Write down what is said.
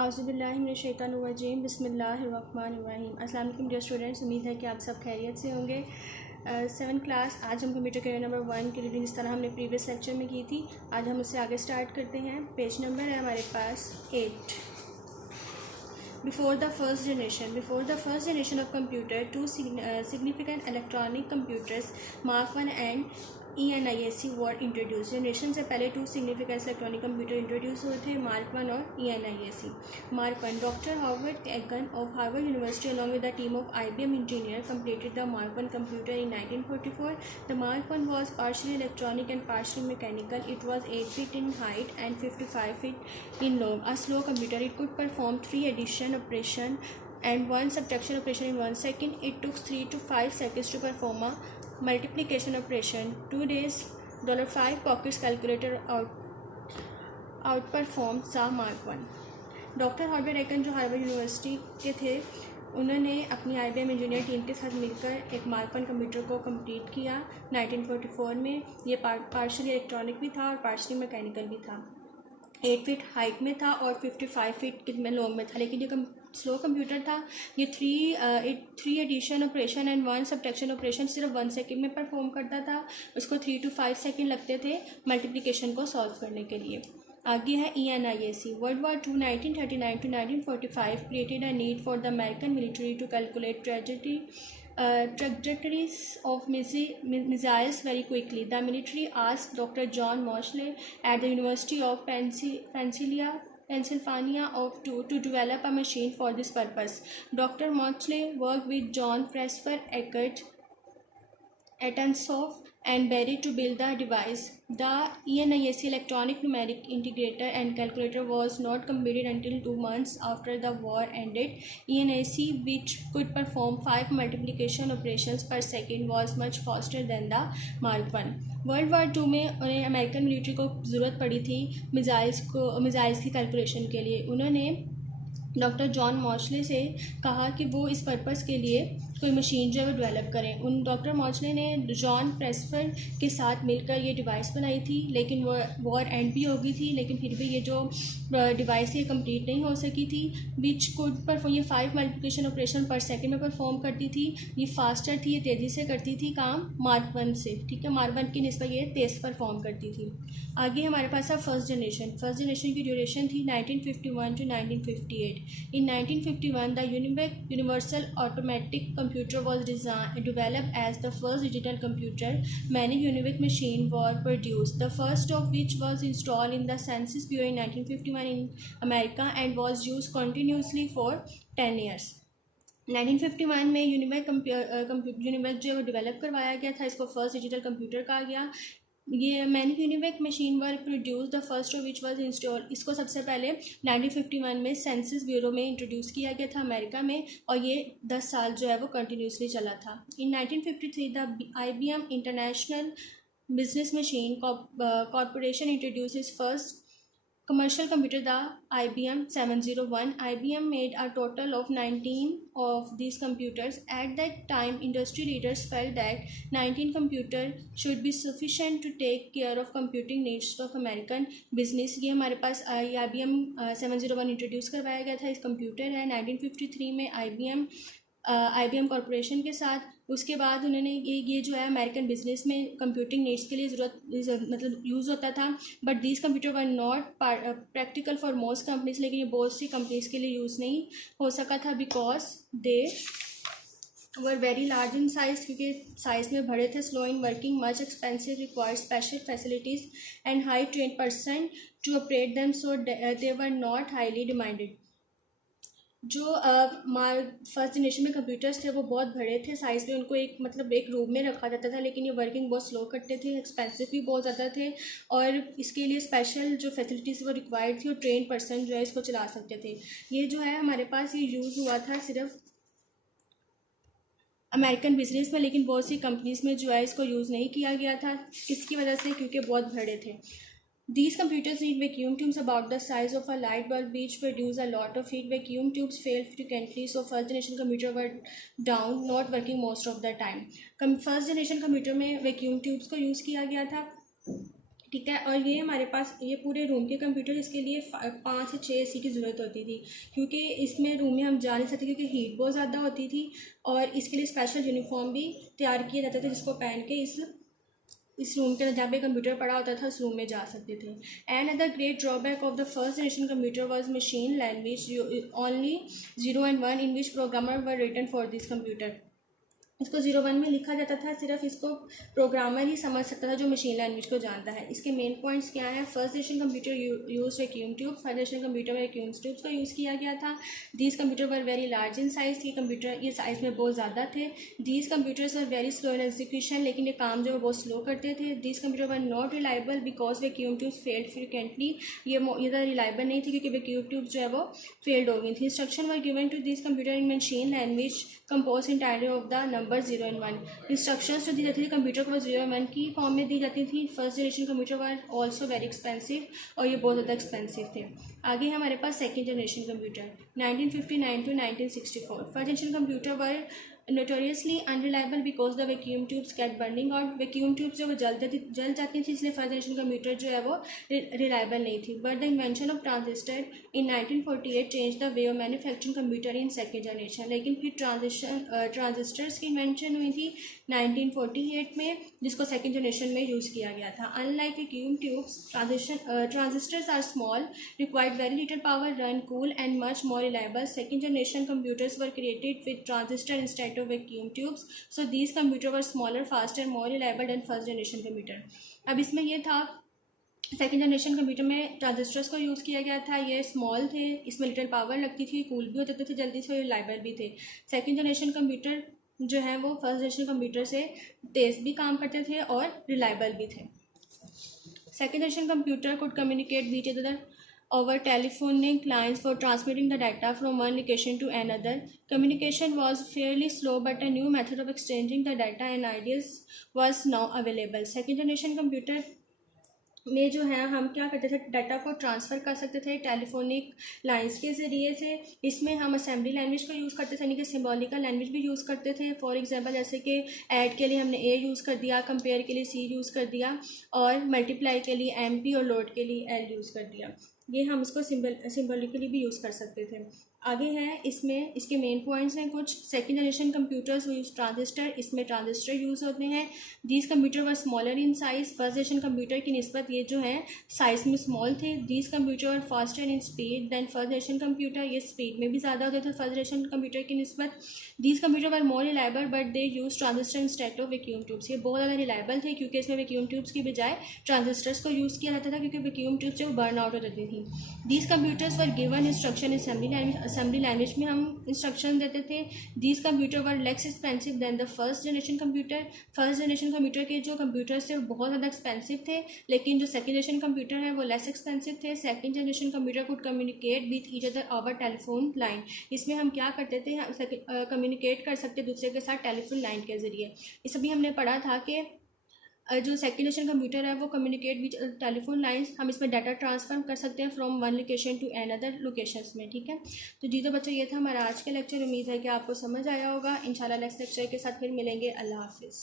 औज़ुबिल्लाहिमिनश्शैतानिर्रजीम बिस्मिल्लाहिर्रहमानिर्रहीम। अस्सलाम वालेकुम डियर स्टूडेंट्स, उम्मीद है कि आप सब खैरियत से होंगे। 7th क्लास आज हम कंप्यूटर कैरियर नंबर 1 की रीडिंग जिस तरह हमने प्रीवियस लेक्चर में की थी, आज हम उससे आगे स्टार्ट करते हैं। पेज नंबर है हमारे पास 8। Before the first generation of computer, two significant electronic computers, Mark 1 and ENIAC were introduced. Generation से पहले 2 significant electronic computer इंट्रोड्यूस हुए थे, Mark 1 और ENIAC. Mark 1, Dr. Howard Egan of Harvard University along with a team of IBM engineers completed the Mark 1 computer in 1944. The Mark 1 was partially electronic and partially mechanical. It was 8 feet in height and 55 feet in long. A slow computer. It could perform 3 addition operation and 1 subtraction operation in 1 second. It took 3 to 5 seconds to perform a multiplication operation. 2 days $5 pockets calculator outperformed the Mark 1. Doctor Howard Aiken जो Harvard university के थे, उन्होंने अपनी IBM engineer team के साथ मिलकर एक mark 1 computer को कंप्लीट किया 1944 में। ये पार्शियली इलेक्ट्रॉनिक भी था और पार्शियली मैकेनिकल भी था। 8 फीट हाइट में था और 55 फीट में लॉन्ग में था, लेकिन ये स्लो कंप्यूटर था। ये 3 addition operation and 1 subtraction operation सिर्फ 1 सेकेंड में परफॉर्म करता था। उसको 3 to 5 सेकेंड लगते थे मल्टीप्लिकेशन को सॉल्व करने के लिए। आगे है ENIAC. World War II 1939 to 1945 created a need for the American military to calculate trajectories of missiles very quickly. The military asked Dr. John Moseley at the University of Pennsylvania to develop a machine for this purpose. Dr. Moseley worked with John Presper Eckert, Atansoff and Berry to build the device. The ENIAC electronic numeric integrator and calculator was not completed until 2 months after the war ended. ENIAC, which could perform 5 multiplication operations per second, was much faster than the Mark 1. World war 2 में उन्हें American military को ज़रूरत पड़ी थी missiles की calculation के लिए। उन्होंने डॉक्टर जॉन मॉशले से कहा कि वो इस पर्पस के लिए कोई मशीन जो है वो डेवलप करें। उन डॉक्टर मॉशले ने जॉन प्रेस्पर के साथ मिलकर ये डिवाइस बनाई थी, लेकिन वो वॉर एंड भी हो गई थी, लेकिन फिर भी ये जो डिवाइस ये कंप्लीट नहीं हो सकी थी। विच कुड परफॉर्म, ये 5 मल्टीप्लिकेशन ऑपरेशन पर सेकंड में परफॉर्म करती थी। ये फास्टर थी, ये तेज़ी से करती थी काम मार्क 1 से। ठीक है, मार्क 1 की निस्बत ये तेज़ परफॉर्म करती थी। आगे हमारे पास है फर्स्ट जनरेशन की ड्यूरेशन थी 1951 to 1958. In 1951, the Universal Automatic Computer was developed as the first digital computer. Many Univac machines were produced, the first of which was installed in the Census Bureau in 1951 in America and was used continuously for 10 years. 1951 में UNIVAC जो develop करवाया गया था, इसको first digital computer कहा गया। ये many UNIVAC machine were produce, the first of which was install. इसको सबसे पहले 1951 में सेंसस ब्यूरो में इंट्रोड्यूस किया गया था अमेरिका में, और ये 10 साल जो है वो कंटिन्यूसली चला था। इन 1953 the IBM international business machine corporation introduce first commercial computer, the IBM 701. IBM made a total of 19 of these computers. At that time, industry leaders felt that 19 computers should be sufficient to take care of computing needs of American business. ये हमारे पास IBM 701 introduce करवाया गया था। इस computer है 1953 में IBM corporation के साथ। उसके बाद उन्होंने ये जो है अमेरिकन बिजनेस में कंप्यूटिंग नीड्स के लिए मतलब यूज़ होता था। But these computer were not practical for most companies, लेकिन ये बहुत सी कंपनीज के लिए यूज़ नहीं हो सका था because they were very large in size, क्योंकि साइज में बड़े थे। Slow in working, much expensive, required special facilities and high train person to operate them, so they were not highly demanded. जो फर्स्ट जनरेशन में computers थे वो बहुत बड़े थे साइज़ में, उनको एक रूम में रखा जाता था, लेकिन ये वर्किंग बहुत स्लो करते थे, एक्सपेंसिव भी बहुत ज़्यादा थे, और इसके लिए स्पेशल जो फैसिलिटीज़ वो रिक्वायर्ड थी, और ट्रेन पर्सन जो है इसको चला सकते थे। ये जो है हमारे पास ये यूज़ हुआ था सिर्फ अमेरिकन बिजनेस में, लेकिन बहुत सी कंपनीज़ में जो है इसको यूज़ नहीं किया गया था। किसकी वजह से? क्योंकि बहुत बड़े थे। These computers need vacuum tubes about the size of a light bulb, which produce a lot of heat. Vacuum tubes fail frequently, so first generation computer were down, not working most of the time. First generation computer में vacuum tubes को use किया गया था। ठीक है। और ये हमारे पास ये पूरे रूम के कंप्यूटर, इसके लिए 5 से 6 AC की ज़रूरत होती थी, क्योंकि इसमें रूम में हम जा नहीं सकते क्योंकि हीट बहुत ज़्यादा होती थी। और इसके लिए स्पेशल यूनिफॉर्म भी तैयार किए जाते थे जिसको पहन के इस रूम के जहाँ पे कंप्यूटर पड़ा होता था उस रूम में जा सकते थे। And other great drawback of the first generation computer was machine language, only 0 and 1 in which programmer were written for this computer. इसको 0-1 में लिखा जाता था, सिर्फ इसको प्रोग्रामर ही समझ सकता था जो मशीन लैंग्वेज को जानता है। इसके मेन पॉइंट्स क्या हैं? First generation computer use vacuum tube, first generation computer में वैक्यूम ट्यूब्स का यूज़ किया गया था। These computer were very large in size, ये कंप्यूटर ये साइज़ में बहुत ज़्यादा थे। These computers were very slow in execution, लेकिन ये काम जो है बहुत स्लो करते थे। These computer were not reliable because vacuum tubes failed frequently, ये ज़्यादा रिलायबल नहीं थी क्योंकि वैक्यूम ट्यूब्स जो है वो फेल्ड हो गई थी। Instruction were given to this computer in machine language compose entirely of the number 0 and 1। Instructions जो दी जाती थी कंप्यूटर को 0 and 1 की फॉर्म में दी जाती थी। First generation computer were also very expensive, और ये बहुत ज़्यादा एक्सपेंसिव थे। आगे हमारे पास second generation computer 1959 to 1964। First generation computer were notoriously unreliable because the vacuum tubes get burning out, vacuum tubes जो वो जल जाती थी, इसलिए फर्स्ट जनरेशन कंप्यूटर जो है वो रिलायबल नहीं थी। But the invention of transistor in 1948 change the way of manufacturing computer in second generation. लेकिन फिर ट्रांजिस्टर्स की इन्वेंशन हुई थी 1948 में, जिसको सेकेंड जनरेशन में यूज़ किया गया था। Unlike vacuum tubes, transistors are small, required very little power, run cool and much more reliable. Second generation computers were created with transistor instead of vacuum tubes, so these computers were smaller, faster, more reliable than first generation computer। अब इसमें ये था second generation computer में transistors को use किया गया था, ये स्मॉल थे, इसमें लिटिल पावर लगती थी, कूल भी होते थे जल्दी से, रिलायबल भी थे। सेकेंड जनरेशन कंप्यूटर जो है वो फर्स्ट जनरेशन कंप्यूटर से तेज़ भी काम करते थे और रिलायबल भी थे। Second generation computer could communicate with each other over telephonic lines for transmitting the data from one location to another. Communication was fairly slow, but a new method of exchanging the data and ideas was now available. Second generation computer में जो है हम क्या करते थे, data को transfer कर सकते थे टेलीफोनिक लाइंस के ज़रिए से। इसमें हम असेंबली लैंग्वेज का यूज़ करते थे, यानी कि सिम्बॉलिकल लैंग्वेज भी यूज़ करते थे। फॉर एग्जांपल जैसे कि ऐड के लिए हमने ए यूज़ कर दिया, कंपेयर के लिए सी यूज़ कर दिया, और मल्टीप्लाई के लिए एम पी और लोड के लिए एल यूज़ कर दिया। ये हम इसको सिम्बॉलिकली भी यूज़ कर सकते थे। आगे हैं इसमें इसके मेन पॉइंट्स हैं कुछ। Second generation computers use transistor, इसमें ट्रांजिस्टर यूज़ होते हैं। These computer were smaller in size, first generation computer की निस्बत ये जो है साइज़ में स्मॉल थे। These computer were faster in speed than first generation computer, ये स्पीड में भी ज़्यादा होते थे फर्स्ट जनरेशन कंप्यूटर की निस्बत। These computer were more reliable but they use transistor instead of vacuum tubes, ये बहुत ज़्यादा रिलायबल थे क्योंकि इसमें वैक्यूम ट्यूब्स की बजाय ट्रांजिस्टर्स को यूज़ किया जाता था, क्योंकि वैक्यूम ट्यूब्स जो बर्न आउट हो जाती थी। These computers were given instruction assembly language में हम इंस्ट्रक्शन देते थे। These computer were less expensive than the first generation computer, first generation computer के जो कंप्यूटर्स थे वो बहुत ज़्यादा एक्सपेंसिव थे, लेकिन जो सेकेंड जनरेशन कंप्यूटर है वो लेस एक्सपेंसिव थे। Second generation computer could communicate with each other over telephone line, इसमें हम क्या करते थे, कम्युनिकेट कर सकते दूसरे के साथ टेलीफोन लाइन के ज़रिए। इस अभी हमने पढ़ा था कि जो सेकेंड जनरेशन कंप्यूटर है वो कम्युनिकेट विद टेलीफोन लाइंस, हम इसमें डाटा ट्रांसफर कर सकते हैं from one location to another locations में। ठीक है, तो जी तो बच्चों ये था हमारा आज का लेक्चर। उम्मीद है कि आपको समझ आया होगा। इंशाल्लाह नेक्स्ट लेक्चर के साथ फिर मिलेंगे। अल्लाह हाफिज़।